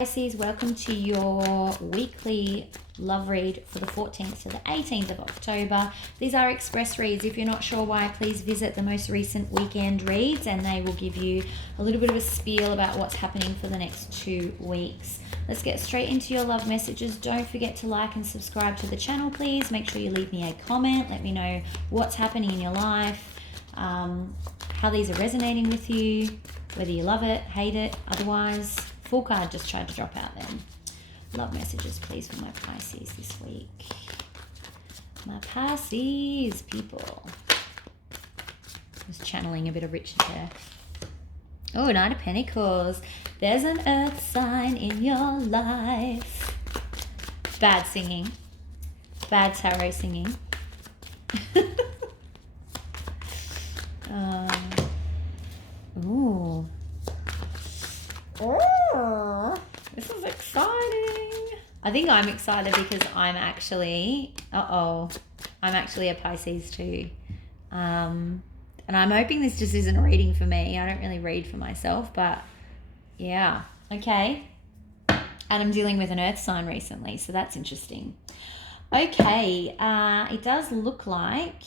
Pisces, welcome to your weekly love read for the 14th to the 18th of October. These are express reads. If you're not sure why, please visit the most recent weekend reads and they will give you a little bit of a spiel about what's happening for the next 2 weeks. Let's get straight into your love messages. Don't forget to like and subscribe to the channel, please. Make sure you leave me a comment. Let me know what's happening in your life, how these are resonating with you, whether you love it, hate it, otherwise. Full card just tried to drop out then. Love messages, please, for my Pisces this week. My Pisces people. Just channeling a bit of Richard there. Oh, Knight of Pentacles. There's an earth sign in your life. Bad singing. Bad tarot singing. Ooh. Oh, this is exciting. I think I'm excited because I'm actually, I'm actually a Pisces too. And I'm hoping this just isn't a reading for me. I don't really read for myself, but yeah. Okay. And I'm dealing with an earth sign recently, so that's interesting. Okay. It does look like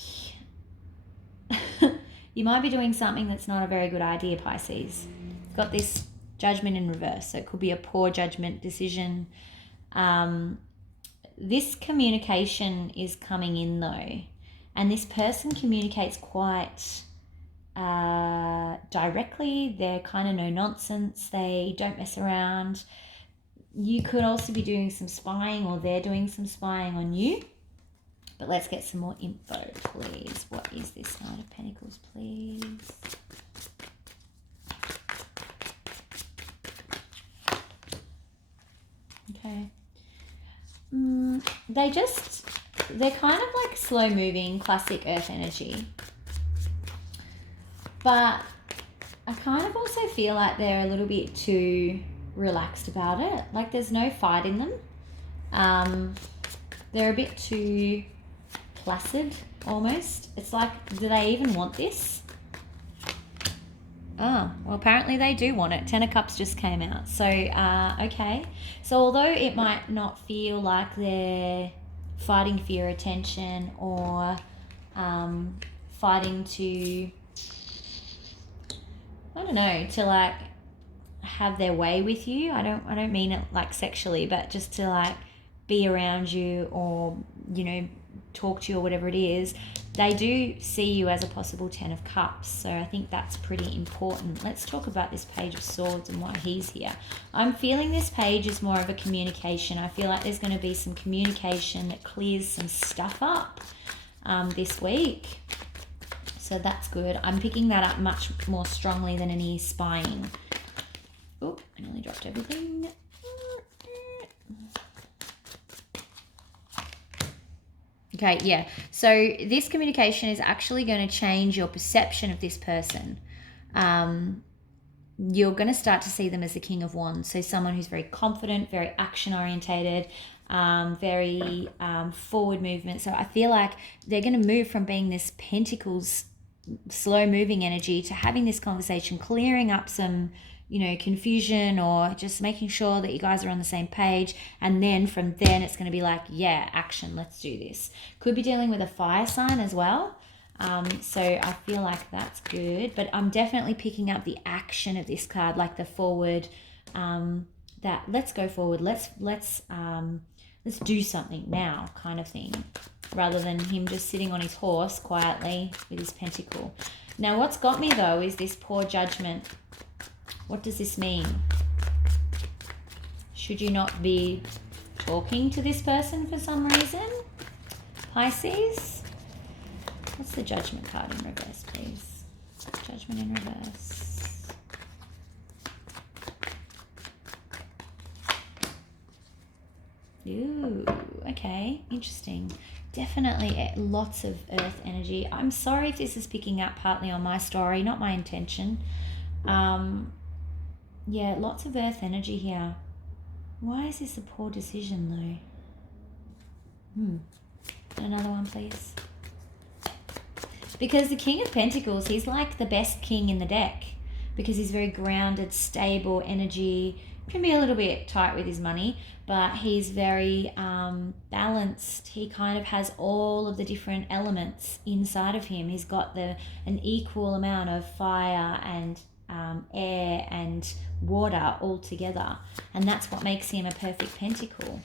you might be doing something that's not a very good idea, Pisces. Got this judgment in reverse, so it could be a poor judgment decision. This communication is coming in though, and this person communicates quite directly. They're kind of no nonsense. They don't mess around. You could also be doing some spying, or they're doing some spying on you. But let's get some more info, please. What is this Knight of Pentacles, please? Okay. They're kind of like slow moving, classic earth energy. But I kind of also feel like they're a little bit too relaxed about it. Like there's no fight in them. They're a bit too placid almost. It's like, do they even want this? Oh, well, apparently they do want it. 10 of Cups just came out. So, okay. So although it might not feel like they're fighting for your attention or fighting to, I don't know, to like have their way with you. I don't mean it like sexually, but just to like be around you or, you know, talk to you or whatever it is. They do see you as a possible 10 of Cups, so I think that's pretty important. Let's talk about this Page of Swords and why he's here. I'm feeling this page is more of a communication. I feel like there's going to be some communication that clears some stuff up this week. So that's good. I'm picking that up much more strongly than any spying. Oh, I nearly dropped everything. Okay, yeah. So this communication is actually going to change your perception of this person. You're going to start to see them as the King of Wands. So someone who's very confident, very action-orientated, very forward movement. So I feel like they're going to move from being this Pentacles slow-moving energy to having this conversation, clearing up some, you know, confusion or just making sure that you guys are on the same page. And then from then it's going to be like, yeah, action, let's do this. Could be dealing with a fire sign as well. So I feel like that's good, but I'm definitely picking up the action of this card, like the forward, that let's go forward. Let's do something now kind of thing, rather than him just sitting on his horse quietly with his pentacle. Now what's got me though is this poor judgment. What does this mean? Should you not be talking to this person for some reason? Pisces? What's the Judgment card in reverse, please? Judgment in reverse. Ooh, okay, interesting. Definitely lots of earth energy. I'm sorry if this is picking up partly on my story, not my intention. Yeah, lots of earth energy here. Why is this a poor decision though? Another one, please. Because the King of Pentacles, he's like the best king in the deck because he's very grounded, stable energy. can be a little bit tight with his money, but he's very balanced. He kind of has all of the different elements inside of him. He's got an equal amount of fire and air and water all together, and that's what makes him a perfect pentacle.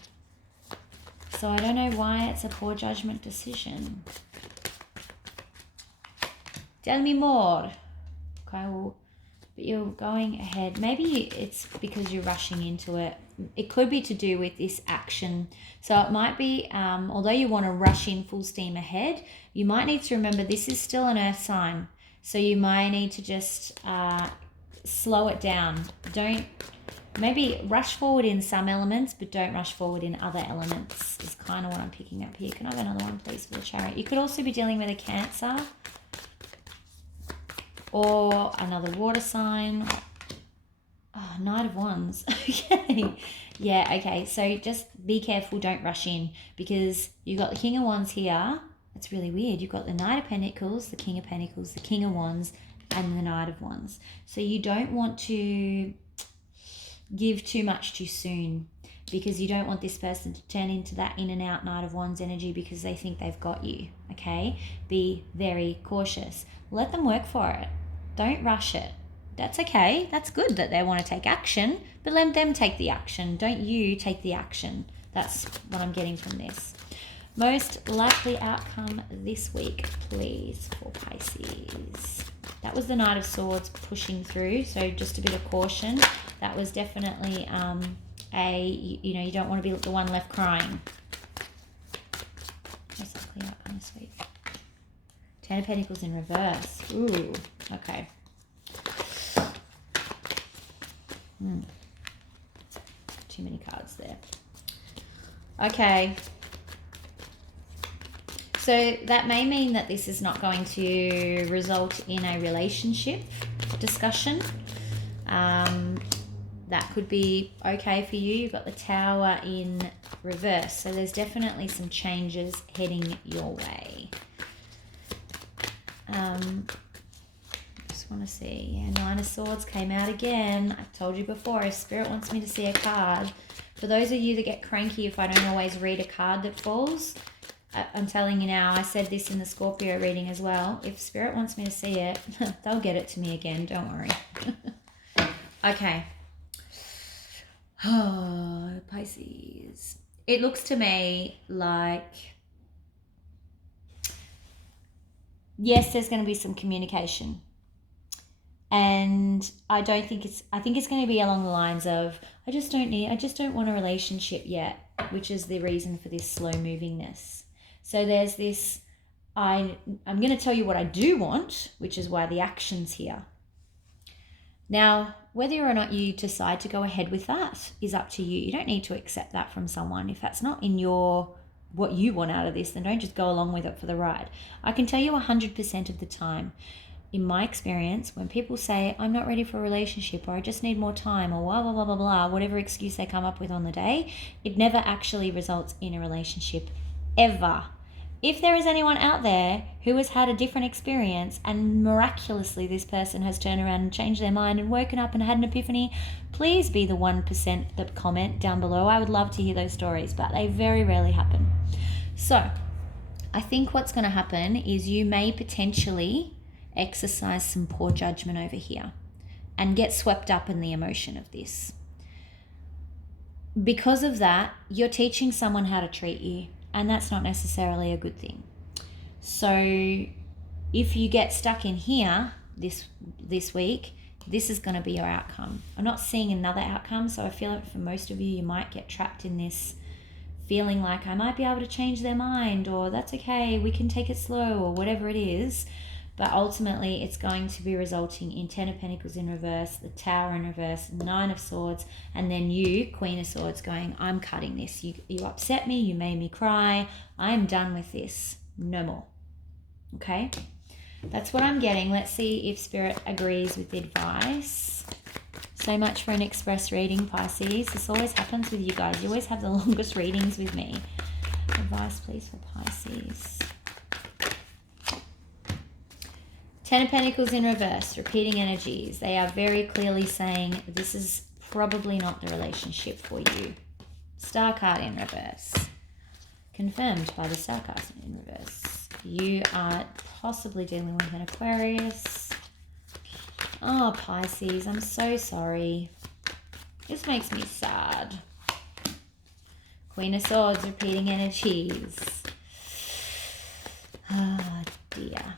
So I don't know why it's a poor judgment decision. Tell me more. Okay, well, but you're going ahead. Maybe it's because you're rushing into it. It could be to do with this action. So it might be, although you want to rush in full steam ahead, you might need to remember this is still an earth sign. So you might need to just slow it down. Don't, maybe rush forward in some elements, but don't rush forward in other elements is kind of what I'm picking up here. Can I have another one, please, for the Chariot? You could also be dealing with a Cancer or another water sign. Oh, Knight of Wands. Okay. Yeah, okay. So just be careful. Don't rush in, because you've got the King of Wands here. It's really weird. You've got the Knight of Pentacles, the King of Pentacles, the King of Wands, and the Knight of Wands. So you don't want to give too much too soon, because you don't want this person to turn into that in and out Knight of Wands energy because they think they've got you, okay? Be very cautious. Let them work for it. Don't rush it. That's okay. That's good that they want to take action, but let them take the action. Don't you take the action. That's what I'm getting from this. Most likely outcome this week, please, for Pisces. That was the Knight of Swords pushing through, so just a bit of caution. That was definitely you don't want to be the one left crying. Most likely outcome this week. Ten of Pentacles in reverse. Ooh, okay. Too many cards there. Okay. So that may mean that this is not going to result in a relationship discussion. That could be okay for you. You've got the Tower in reverse. So there's definitely some changes heading your way. Just want to see. Yeah, Nine of Swords came out again. I've told you before, if Spirit wants me to see a card. For those of you that get cranky if I don't always read a card that falls, I'm telling you now, I said this in the Scorpio reading as well. If Spirit wants me to see it, they'll get it to me again. Don't worry. Okay. Oh, Pisces. It looks to me like, yes, there's going to be some communication. And I think it's going to be along the lines of, I just don't want a relationship yet, which is the reason for this slow movingness. So there's this, I'm going to tell you what I do want, which is why the action's here. Now, whether or not you decide to go ahead with that is up to you. You don't need to accept that from someone. If that's not in what you want out of this, then don't just go along with it for the ride. I can tell you 100% of the time, in my experience, when people say, I'm not ready for a relationship, or I just need more time, or blah, blah, blah, blah, blah, whatever excuse they come up with on the day, it never actually results in a relationship, ever. If there is anyone out there who has had a different experience and miraculously this person has turned around and changed their mind and woken up and had an epiphany, please be the 1% that comment down below. I would love to hear those stories, but they very rarely happen. So I think what's going to happen is you may potentially exercise some poor judgment over here and get swept up in the emotion of this. Because of that, you're teaching someone how to treat you. And that's not necessarily a good thing. So if you get stuck in here this week, this is going to be your outcome. I'm not seeing another outcome, so I feel like for most of you, you might get trapped in this feeling like I might be able to change their mind, or that's okay, we can take it slow, or whatever it is. But ultimately, it's going to be resulting in Ten of Pentacles in reverse, the Tower in reverse, Nine of Swords, and then you, Queen of Swords, going, I'm cutting this. You upset me. You made me cry. I'm done with this. No more. Okay? That's what I'm getting. Let's see if Spirit agrees with the advice. So much for an express reading, Pisces. This always happens with you guys. You always have the longest readings with me. Advice, please, for Pisces. Ten of Pentacles in reverse, repeating energies. They are very clearly saying this is probably not the relationship for you. Star card in reverse. Confirmed by the star card in reverse. You are possibly dealing with an Aquarius. Oh, Pisces, I'm so sorry. This makes me sad. Queen of Swords, repeating energies. Oh, dear.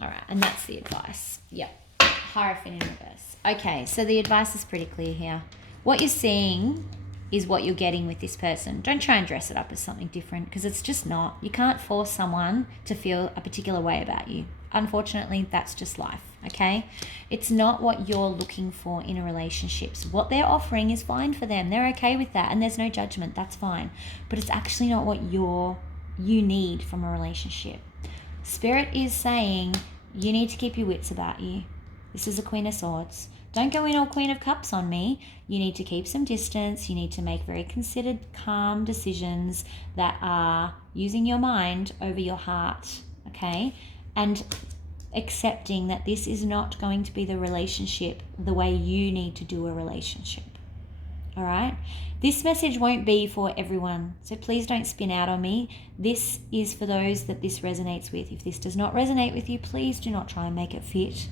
All right, and that's the advice. Yep. Hierophant in reverse. Okay, so the advice is pretty clear here. What you're seeing is what you're getting with this person. Don't try and dress it up as something different, because it's just not. You can't force someone to feel a particular way about you. Unfortunately, that's just life, okay? It's not what you're looking for in a relationship. So what they're offering is fine for them. They're okay with that, and there's no judgment. That's fine. But it's actually not what you need from a relationship. Spirit is saying you need to keep your wits about you. This is a Queen of Swords. Don't go in all Queen of Cups on me. You need to keep some distance. You need to make very considered, calm decisions that are using your mind over your heart, okay? And accepting that this is not going to be the relationship the way you need to do a relationship, all right? This message won't be for everyone, so please don't spin out on me. This is for those that this resonates with. If this does not resonate with you, please do not try and make it fit.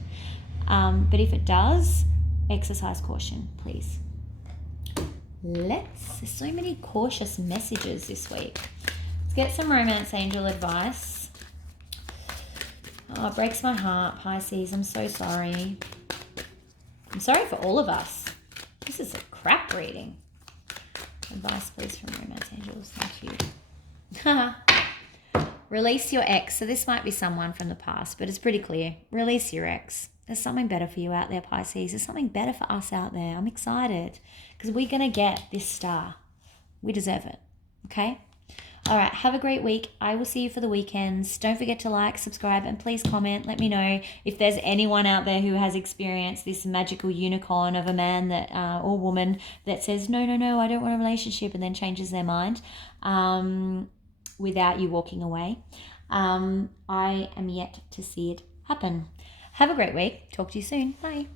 But if it does, exercise caution, please. There's so many cautious messages this week. Let's get some romance angel advice. Oh, it breaks my heart, Pisces. I'm so sorry. I'm sorry for all of us. This is a crap reading. Advice, please, from romance angels. Thank you. Release your ex. So this might be someone from the past, but it's pretty clear. Release your ex. There's something better for you out there, Pisces. There's something better for us out there. I'm excited because we're going to get this star. We deserve it. Okay? All right. Have a great week. I will see you for the weekends. Don't forget to like, subscribe, and please comment. Let me know if there's anyone out there who has experienced this magical unicorn of a man that or woman that says, no, I don't want a relationship, and then changes their mind without you walking away. I am yet to see it happen. Have a great week. Talk to you soon. Bye.